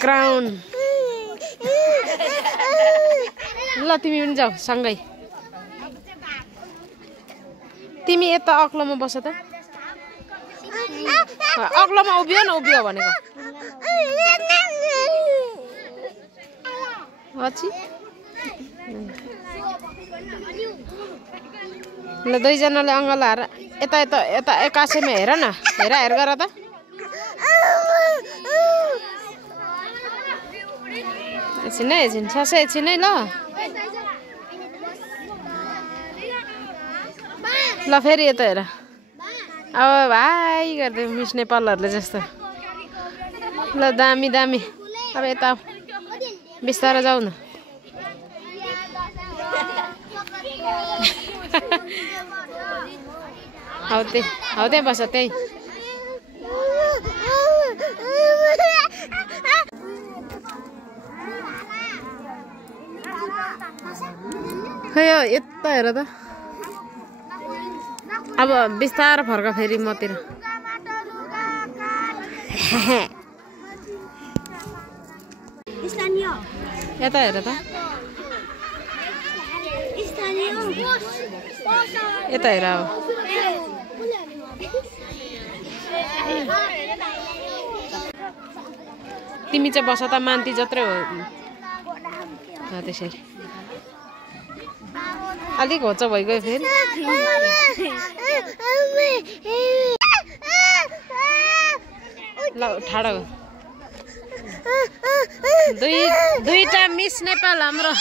Crown. ल तिमी पनि जाऊ सँगै। तिमी यता अग्लोमा बस त। अग्लोमा उभियो न, उभियो भनेको। ल दुईजनाले अङ्गल हार यता यता यता एकासेमा हेर न, हेर गर त। एकछिन ससै एकछिन है ल। ल फेरि यता हेर। अब भाइ गर्दै मिस नेपालहरूले जस्तो। ल दामी दामी। अब यता बिस्तारै जाऊ न। हौ त्यहीँ बस त्यहीँ। खै यता हेर त। अब बिस्तारो फर्क फेरि मतिर। यता हेर त। यता हेर। अब तिमी चाहिँ बस त, मान्ती जत्रै हो त्यसरी। अलिक होच भइगयो फेरि। ल ठाडो। दुईटा मिस नेपाल हाम्रो।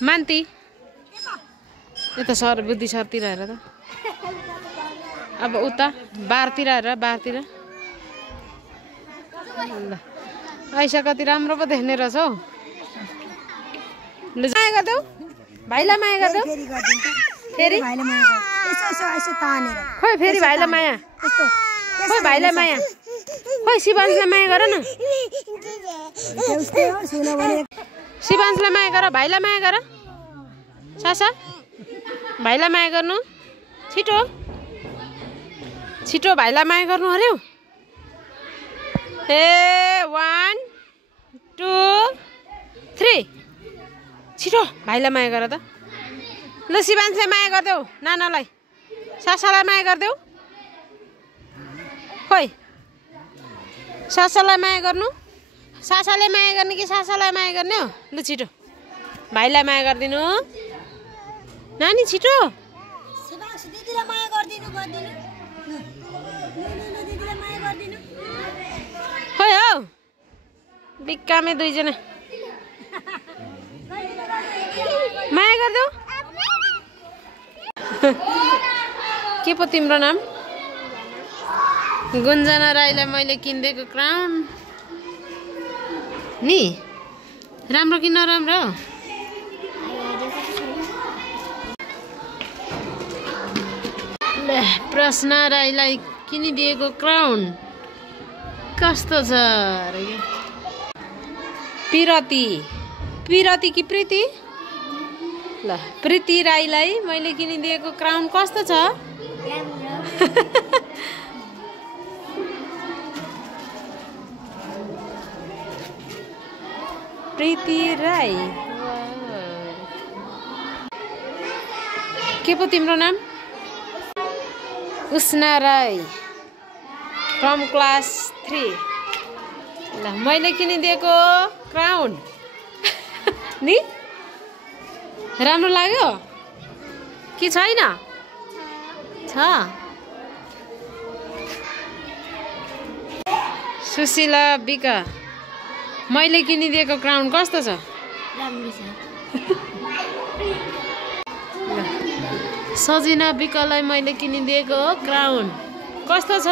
मान्ती यता सर बुद्धि सरतिर हेर त। अब उता बारतिर हेर, बारतिर। ल ऐसा कति राम्रो पो देख्ने रहेछ हौ। ल माया गर्देऊ, भाइलाई माया गर्देऊ। फेरि खोइ फेरि भाइलाई माया। खोइ भाइलाई माया। खोइ शिवांशलाई माया गर न। शिवांशलाई माया गर, भाइलाई माया गर। सासा भाइलाई माया गर्नु। छिटो छिटो भाइलाई माया गर्नु अरे। ए 1 2 3 छिटो भाइलाई माया गर त। ल शिवांशलाई माया गर्देऊ, नानालाई सासालाई माया गर्देऊ। खोइ सासालाई माया गर्नु। सासाले माया गर्ने कि सासालाई माया गर्ने हो? ल छिटो भाइलाई माया गरिदिनु नानी, छिटो। खोइ हौ बिक्कामे दुईजना। माया गरिदेऊ। के पो तिम्रो नाम? गुन्जना राईलाई मैले किनिदिएको क्राउन नि राम्रो कि नराम्रो? प्रश्न राईलाई किनिदिएको क्राउन कस्तो छ अरे? पिरती कि प्रीति? ल प्रीति राईलाई मैले किनिदिएको क्राउन कस्तो छ? प्रीति राई। के पो तिम्रो नाम? उष्णा राई फ्रम क्लास 3। ल मैले किनिदिएको क्राउन नि राम्रो लाग्यो कि छैन? छ। सुशीला बिका मैले किनिदिएको क्राउन कस्तो छ? राम्रो छ। सजिना बिकालाई मैले किनिदिएको क्राउन कस्तो छ?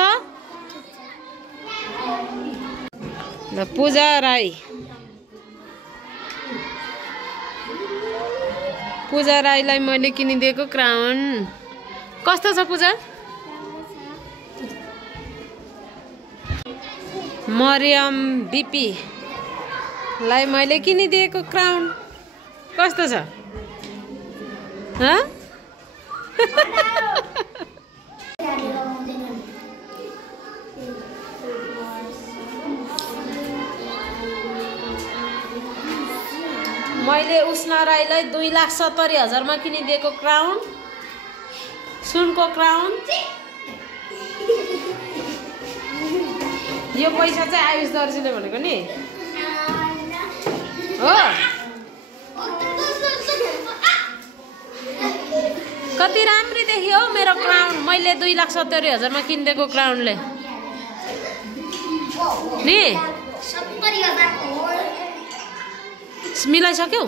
ल पूजा राई राईलाई मैले किनिदिएको क्राउन कस्तो छ? पूजा मरियम बिपी लाई मैले किनिदिएको क्राउन कस्तो छ मैले उष्णा राईलाई 2,70,000 मा किनिदिएको क्राउन सुनको क्राउन यो पैसा चाहिँ आयुष दर्जीले भनेको नि हो कति राम्री देखियो मेरो क्राउन मैले 2,70,000 मा किनिदिएको क्राउनले नि 70,000 मिलाइसक्यौ